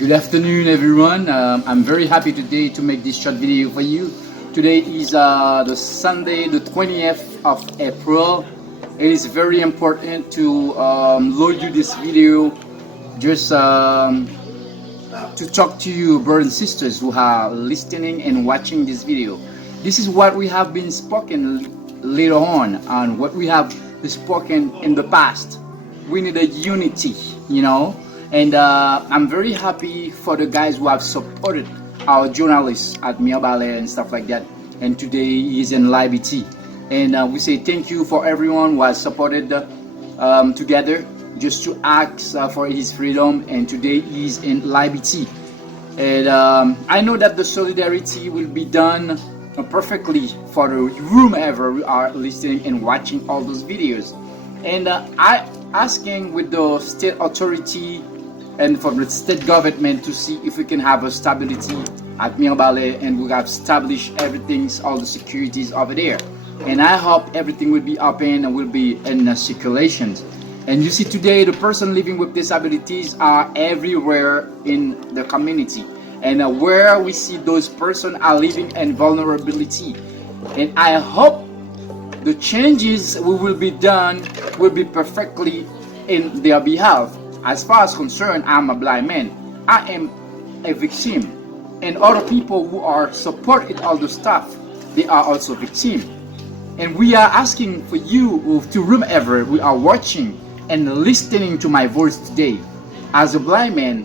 Good afternoon, everyone. I'm very happy today to make this short video for you. Today is the Sunday, the 20th of April. It is very important to load you this video just to talk to you, brothers and sisters who are listening and watching this video. This is what we have been spoken later on, and what we have spoken in the past. We need a unity, and I'm very happy for the guys who have supported our journalists at Mirebalais and stuff like that. And today he's in Liberty, and we say thank you for everyone who has supported together just to ask for his freedom. And today he's in Liberty, and I know that the solidarity will be done perfectly for the whomever we are listening and watching all those videos. And I asking with the state authority and from the state government to see if we can have a stability at Mirebalais, and we have established everything, all the securities over there. And I hope everything will be open and will be in circulation. And you see today the person living with disabilities are everywhere in the community, and where we see those persons are living in vulnerability. And I hope the changes will be done will be perfectly in their behalf. As far as concerned, I'm a blind man. I am a victim, and other people who are supporting all the stuff, they are also victims. And we are asking for you to whomever we are watching and listening to my voice today. As a blind man,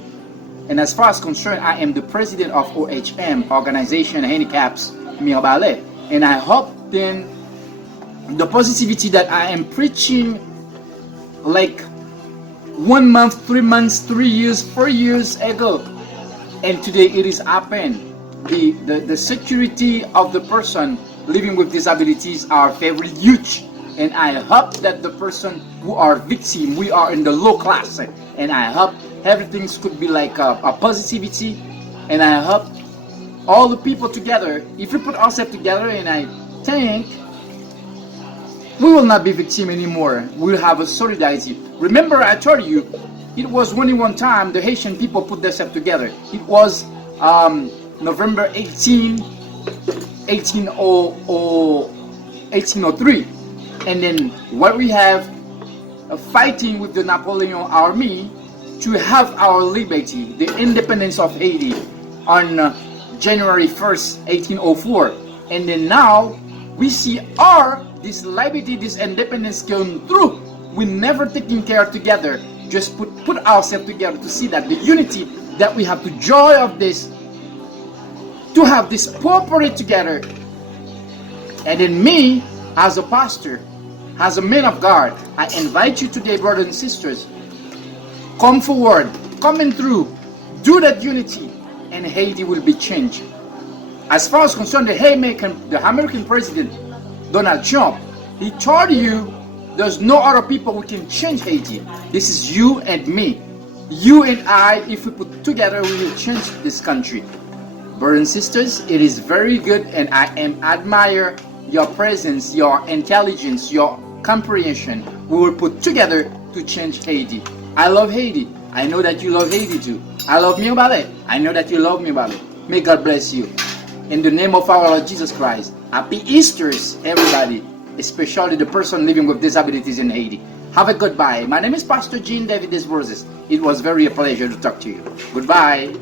and as far as concerned, I am the president of OHM, Organization Handicaps Mirebalais. And I hope then the positivity that I am preaching like 1 month, 3 months, 3 years, 4 years ago, and today it is happened. The security of the person living with disabilities are very huge, and I hope that the person who are victim, we are in the low class, and I hope everything could be like a positivity. And I hope all the people together, if we put ourselves together, and I think we will not be victim anymore. We'll have a solidarity. Remember, I told you, it was only one time the Haitian people put themselves together. It was November 1803. And then what we have, fighting with the Napoleon army to have our liberty, the independence of Haiti on January 1st, 1804. And then now we see this liberty, this independence going through. We never taking care together. Just put ourselves together to see that the unity that we have, the joy of this, to have this property together. And then me, as a pastor, as a man of God, I invite you today, brothers and sisters, come forward, coming through, do that unity, and Haiti will be changed. As far as concerned, the American president, Donald Trump, he told you there's no other people who can change Haiti. This is you and me. You and I, if we put together, we will change this country. Brothers and sisters, it is very good, and I admire your presence, your intelligence, your comprehension. We will put together to change Haiti. I love Haiti. I know that you love Haiti too. I love Mirebalais. I know that you love Mirebalais. May God bless you. In the name of our Lord Jesus Christ, happy Easters, everybody, especially the person living with disabilities in Haiti. Have a goodbye. My name is Pastor Jean David Desroses. It was very a pleasure to talk to you. Goodbye.